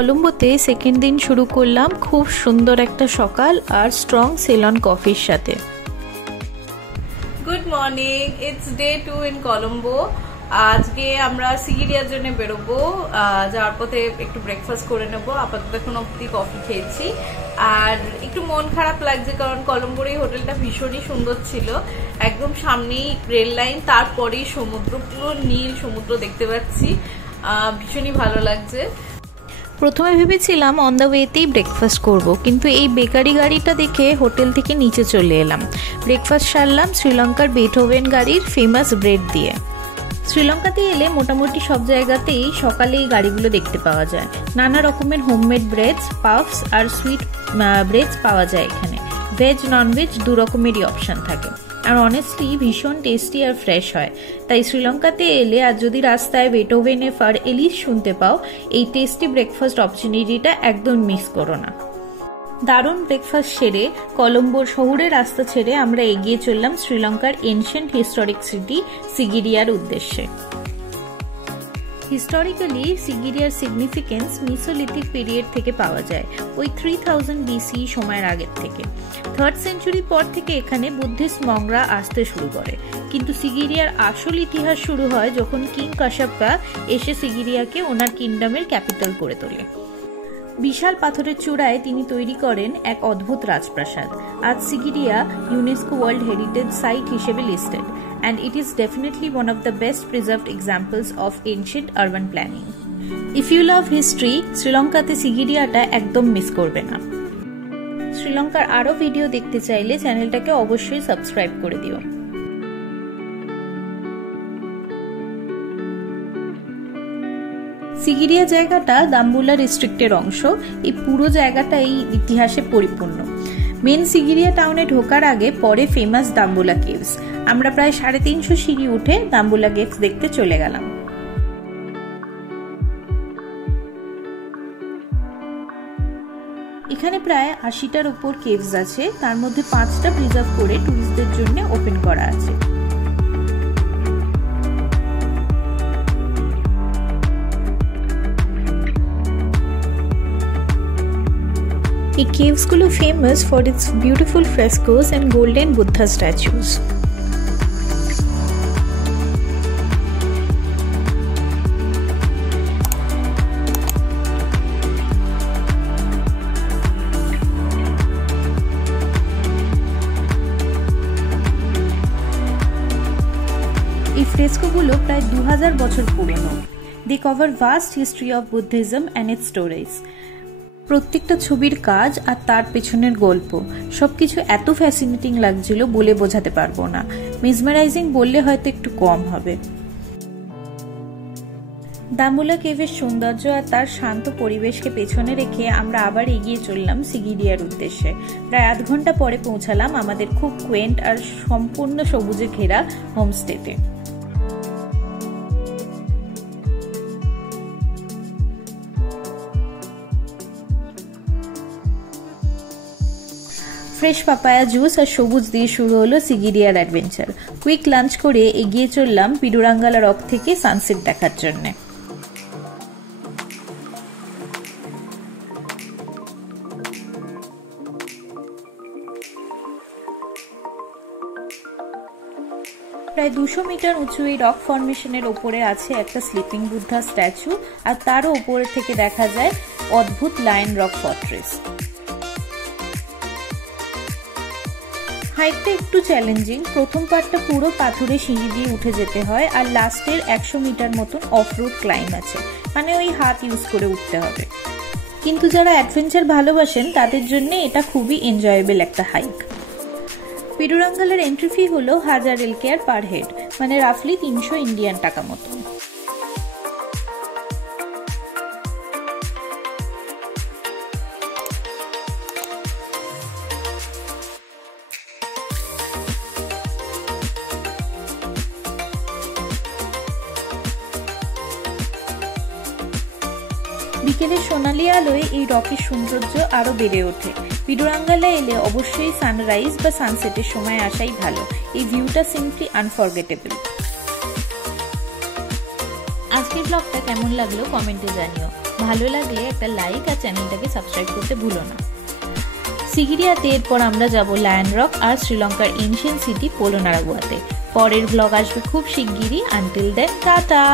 কলম্বোতে second দিন শুরু করলাম খুব সুন্দর একটা সকাল আর স্ট্রং সেলন কফির সাথে। Good morning, it's day 2 in Colombo. আজকে আমরা সিগিরিয়ার জন্য বেরোবো, যাওয়ার পথে একটু ব্রেকফাস্ট করে নেবো। আপাতত এখন অব্দি কফি খেয়েছি আর একটু মন খারাপ লাগছে কারণ কলম্বোর এই হোটেলটা ভীষণই সুন্দর ছিল। একদম সামনেই রেল লাইন, তারপরেই সমুদ্র, পুরো নীল সমুদ্র দেখতে পাচ্ছি, ভীষণই ভালো লাগছে। প্রথমে ভেবেছিলাম অন দ্য ওয়েতেই ব্রেকফাস্ট করব, কিন্তু এই বেকারি গাড়িটা দেখে হোটেল থেকে নিচে চলে এলাম। ব্রেকফাস্ট সারলাম শ্রীলঙ্কার বেথোভেন গাড়ির ফেমাস ব্রেড দিয়ে। শ্রীলঙ্কাতে এলে মোটামুটি সব জায়গাতেই সকালে এই গাড়িগুলো দেখতে পাওয়া যায়। নানা রকমের হোমমেড ব্রেডস, পাফস আর সুইট ব্রেডস পাওয়া যায় এখানে। ভেজ ননভেজ দু রকমেরই অপশান থাকে আর অনেস্টলি ভীষণ টেস্টি আর ফ্রেশ হয়। তাই শ্রীলঙ্কাতে এলে আর যদি রাস্তায় বেথোভেন আর এলিশ শুনতে পাও, এই টেস্টি ব্রেকফাস্ট অপরচুনিটিটা একদম মিস করো না। দারুণ ব্রেকফাস্ট সেরে কলম্বোর শহুরে রাস্তা ছেড়ে আমরা এগিয়ে চললাম শ্রীলঙ্কার এনশিয়েন্ট হিস্টোরিক সিটি সিগিরিয়ার উদ্দেশ্যে। হিস্টোরিক্যালি সিগিরিয়ার সিগনিফিকেন্স মিসোলিথিক পিরিয়ড থেকে পাওয়া যায়, ওই 3000 BC সময়ের আগের থেকে। 3rd সেঞ্চুরি পর থেকে এখানে বুদ্ধিস্ট মংরা আসতে শুরু করে, কিন্তু সিগিরিয়ার আসল ইতিহাস শুরু হয় যখন কিং কাশাপ্পা এসে সিগিরিয়াকে ওনার কিংডমের ক্যাপিটাল করে তোলে। বিশাল পাথরের চূড়ায় তিনি তৈরি করেন এক অদ্ভুত রাজপ্রাসাদ। আজ Sigiriya UNESCO world heritage site হিসেবে listed and it is definitely one of the best preserved examples of ancient urban planning. If you love history, শ্রীলঙ্কাতে সিগিরিয়াটা একদম মিস করবে না। শ্রীলঙ্কার আরো ভিডিও দেখতে চাইলে চ্যানেলটাকে অবশ্যই সাবস্ক্রাইব করে দিও। সিগিরিয়া জায়গাটা দাম্বুলা ডিস্ট্রিক্টের অংশ। এই পুরো জায়গাটা এই ইতিহাসে পরিপূর্ণ। মেন সিগিরিয়া টাউনে ঢোকার আগে পরে ফেমাস দাম্বুলা কেভস। আমরা প্রায় 350 সিঁড়ি উঠে দাম্বুলা কেভস দেখতে চলে গেলাম। এখানে প্রায় 80টার উপর কেভস আছে, তার মধ্যে 5টা প্রিজার্ভ করে টুরিস্টদের জন্য ওপেন করা আছে। এই কেভসগুলো famous for its beautiful frescoes and golden Buddha statues. এই ফ্রেস্কোগুলো প্রায় 2000 বছর পুরনো। They cover vast history of Buddhism and its stories. প্রত্যেকটা ছবির কাজ আর তার পেছনের গল্প সবকিছু এত ফ্যাসিনেটিং লাগছিল, বলে বোঝাতে পারবো না। মেসমারাইজিং বললে হয়তো একটু কম হবে। দাম্বুলা কেভের সৌন্দর্য আর তার শান্ত পরিবেশকে পেছনে রেখে আমরা আবার এগিয়ে চললাম সিগিরিয়ার উদ্দেশ্যে। প্রায় আধ ঘন্টা পরে পৌঁছালাম আমাদের খুব কোয়েন্ট আর সম্পূর্ণ সবুজে ঘেরা হোমস্টেতে। ফ্রেশ পাপায়া জুস আর সবুজ দিয়ে শুরু হলো সিগিরিয়ার অ্যাডভেঞ্চার। কুইক লাঞ্চ করে এগিয়ে চললাম পিডুরাঙ্গালা রক থেকে সানসেট দেখার জন্য। প্রায় 200 মিটার উঁচু এই রক ফরমেশনের ওপরে আছে একটা স্লিপিং বুদ্ধা স্ট্যাচু, আর তারও ওপরে থেকে দেখা যায় অদ্ভুত লায়ন রক ফর্ট্রেস। হাইটটা একটু চ্যালেঞ্জিং। প্রথম পার্টটা পুরো পাথুরে সিঁড়ি দিয়ে উঠে যেতে হয়, আর লাস্টের 100 মিটার মতন অফ রোড ক্লাইম্ব আছে, মানে ওই হাত ইউজ করে উঠতে হবে। কিন্তু যারা অ্যাডভেঞ্চার ভালোবাসেন তাদের জন্য এটা খুবই এনজয়েবল একটা হাইক। পিডুরাঙ্গালের এন্ট্রি ফি হলো 1000 LKR পার হেড, মানে রাফলি 300 ইন্ডিয়ান টাকা মতন। বিকেলের সোনালি আলোয় এই রকের সৌন্দর্য আরো বেড়ে ওঠে। পিডুরাঙ্গালা এলে অবশ্যই সানরাইজ বা সানসেটের সময় আসাই ভালো। এই ভিউটা সিম্পলি আনফরগেটেবল। আজকের ব্লগটা কেমন লাগলো কমেন্টে জানিও। ভালো লাগলে একটা লাইক আর চ্যানেলটাকে সাবস্ক্রাইব করতে ভুলো না। সিগিরিয়াতে এরপর আমরা যাব লায়ন রক আর শ্রীলঙ্কার এনশিয়েন্ট সিটি পোলোনারাগুয়াতে। পরের ব্লগ আসবে খুব শিগগিরই। Until then tata.